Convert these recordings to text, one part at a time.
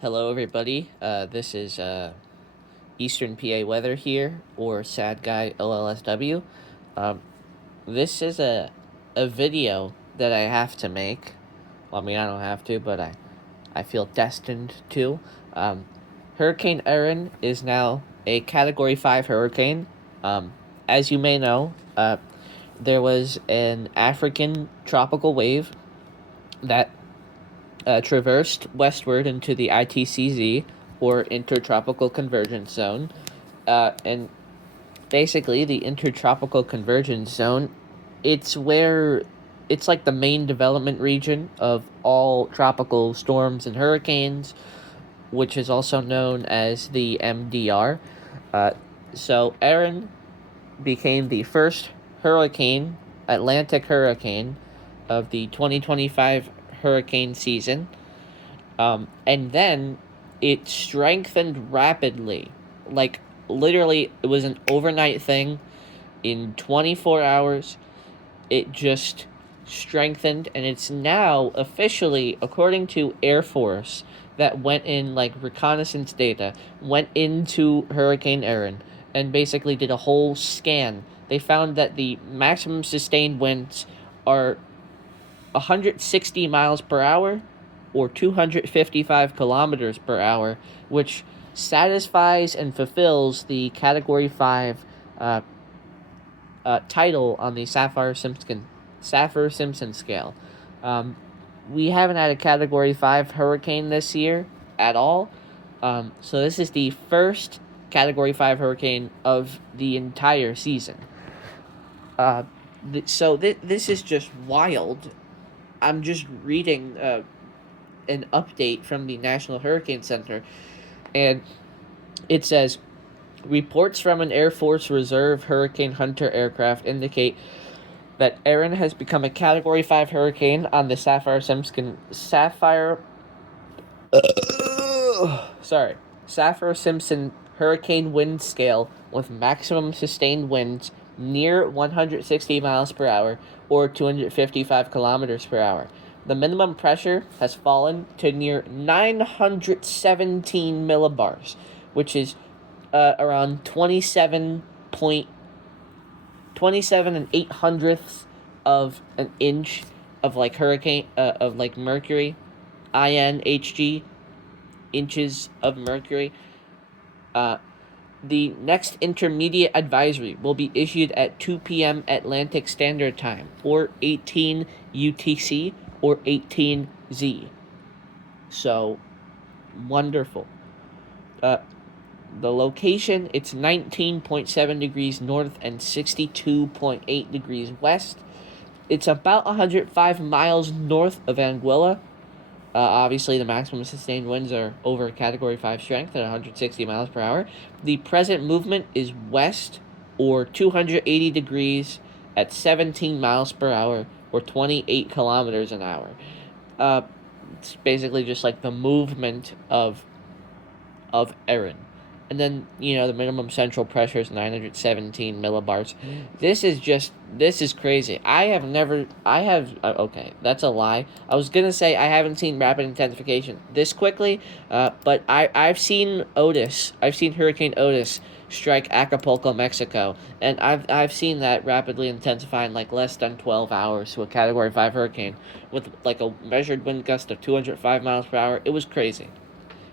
Hello, everybody. This is Eastern PA Weather here, or Sad Guy LLSW. Um, this is a video that I have to make. Well, I mean, I don't have to, but I feel destined to. Um, Hurricane Erin is now a Category 5 hurricane. Um, as you may know, there was an African tropical wave that traversed westward into the ITCZ, or Intertropical Convergence Zone. And basically, the Intertropical Convergence Zone, it's where it's like the main development region of all tropical storms and hurricanes, which is also known as the MDR. Uh, so, Erin became the first Atlantic hurricane of the 2025 hurricane season. And then it strengthened rapidly. Like, literally, it was an overnight thing. In 24 hours, it just strengthened, and it's now officially, according to Air Force, that went in, like, reconnaissance data, went into Hurricane Erin and basically did a whole scan. They found that the maximum sustained winds are 160 miles per hour or 255 kilometers per hour, which satisfies and fulfills the Category 5 title on the Saffir-Simpson scale. Um, we haven't had a Category 5 hurricane this year at all. So this is the first Category 5 hurricane of the entire season. This is just wild. I'm just reading an update from the National Hurricane Center, and it says reports from an Air Force Reserve Hurricane Hunter aircraft indicate that Erin has become a Category 5 hurricane on the Saffir-Simpson hurricane wind scale, with maximum sustained winds near 160 miles per hour or 255 kilometers per hour. The minimum pressure has fallen to near 917 millibars, which is around 27 and 8 hundredths of an inch of like mercury, INHG, inches of mercury. The next intermediate advisory will be issued at 2 p.m. Atlantic Standard Time, or 18 UTC, or 18 Z. So, wonderful. The location, it's 19.7 degrees north and 62.8 degrees west. It's about 105 miles north of Anguilla. Obviously, the maximum sustained winds are over Category 5 strength at 160 miles per hour. The present movement is west, or 280 degrees at 17 miles per hour, or 28 kilometers an hour. It's basically just like the movement of Erin. And then, the minimum central pressure is 917 millibars. This is crazy. Okay, that's a lie. I was going to say I haven't seen rapid intensification this quickly, but I've seen Hurricane Otis strike Acapulco, Mexico, and I've seen that rapidly intensify in like less than 12 hours to a Category 5 hurricane with like a measured wind gust of 205 miles per hour. It was crazy.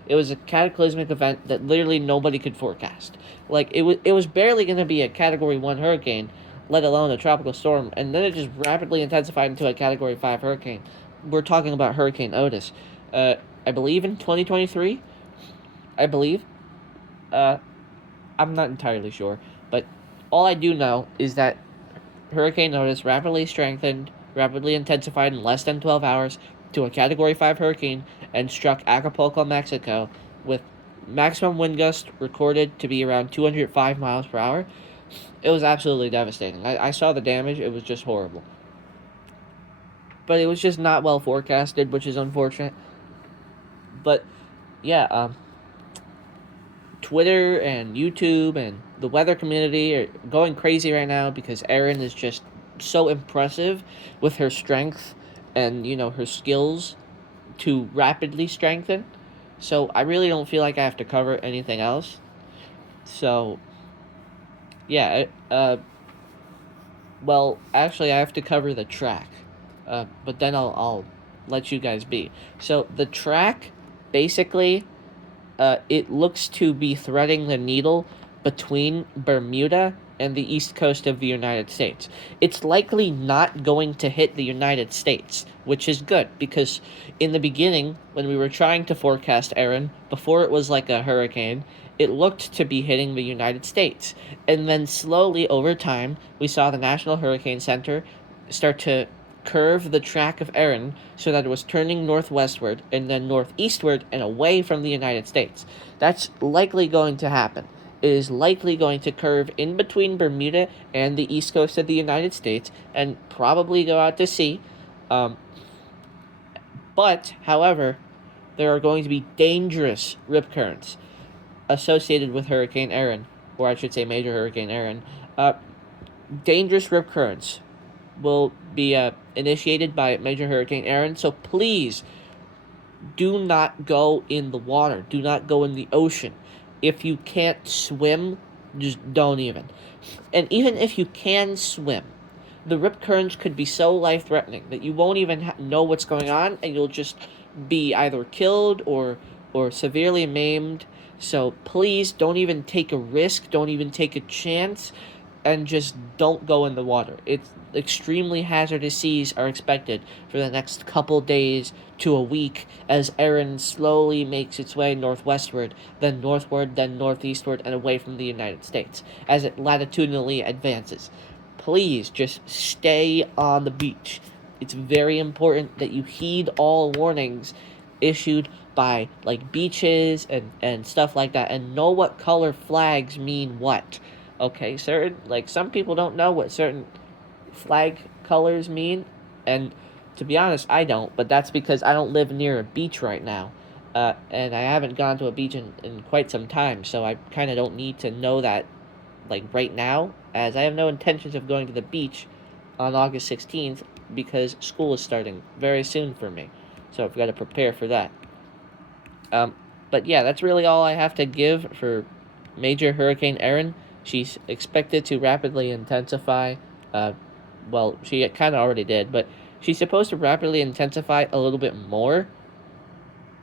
It was a cataclysmic event that literally nobody could forecast. Like, it was barely going to be a Category 1 hurricane, let alone a tropical storm, and then it just rapidly intensified into a Category 5 hurricane. We're talking about Hurricane Otis. I believe in 2023. I believe. I'm not entirely sure, but all I do know is that Hurricane Otis rapidly strengthened, rapidly intensified in less than 12 hours to a Category 5 hurricane and struck Acapulco, Mexico, with maximum wind gust recorded to be around 205 miles per hour. It was absolutely devastating. I saw the damage. It was just horrible. But it was just not well forecasted, which is unfortunate. But, yeah, Twitter and YouTube and the weather community are going crazy right now because Erin is just so impressive with her strength and, her skills to rapidly strengthen. So I really don't feel like I have to cover anything else. So yeah, well, actually, I have to cover the track, but then I'll let you guys be. So the track, basically, it looks to be threading the needle between Bermuda and the east coast of the United States. It's likely not going to hit the United States, which is good because in the beginning, when we were trying to forecast Erin, before it was like a hurricane, it looked to be hitting the United States. And then slowly over time, we saw the National Hurricane Center start to curve the track of Erin so that it was turning northwestward and then northeastward and away from the United States. That's likely going to happen. It is likely going to curve in between Bermuda and the east coast of the United States and probably go out to sea. Um, but, however, there are going to be dangerous rip currents associated with Hurricane Erin, or I should say Major Hurricane Erin. Uh, Dangerous rip currents will be initiated by Major Hurricane Erin. So please do not go in the water. Do not go in the ocean. If you can't swim, just don't even. And even if you can swim, the rip currents could be so life threatening that you won't even know what's going on, and you'll just be either killed or severely maimed. So please don't even take a risk. Don't even take a chance and just don't go in the water. It's extremely hazardous seas are expected for the next couple days to a week as Erin slowly makes its way northwestward, then northward, then northeastward, and away from the United States as it latitudinally advances. Please just stay on the beach. It's very important that you heed all warnings issued by like beaches and stuff like that and know what color flags mean what. Okay, certain like some people don't know what certain flag colors mean, and to be honest, I don't. But that's because I don't live near a beach right now, and I haven't gone to a beach in quite some time. So I kind of don't need to know that like right now, as I have no intentions of going to the beach on August 16th because school is starting very soon for me. So I've got to prepare for that. Um, but yeah, that's really all I have to give for Major Hurricane Erin. She's expected to rapidly intensify. Uh, well, she kind of already did, but she's supposed to rapidly intensify a little bit more.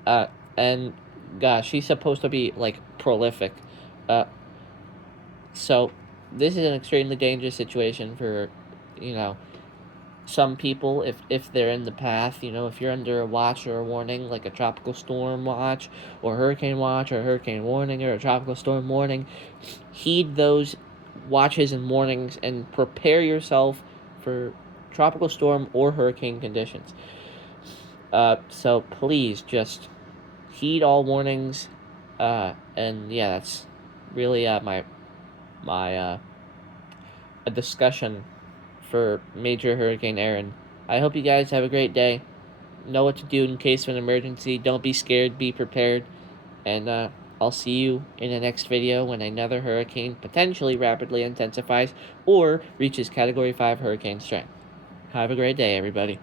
Uh, and gosh, she's supposed to be like prolific. Uh, so this is an extremely dangerous situation for, you know, some people if they're in the path. If you're under a watch or a warning like a tropical storm watch or a hurricane warning or a tropical storm warning, heed those watches and warnings and prepare yourself for tropical storm or hurricane conditions. So please just heed all warnings, and yeah, that's really my a discussion for Major Hurricane Erin. I hope you guys have a great day. Know what to do in case of an emergency. Don't be scared. Be prepared. And I'll see you in the next video when another hurricane potentially rapidly intensifies or reaches Category 5 hurricane strength. Have a great day, everybody.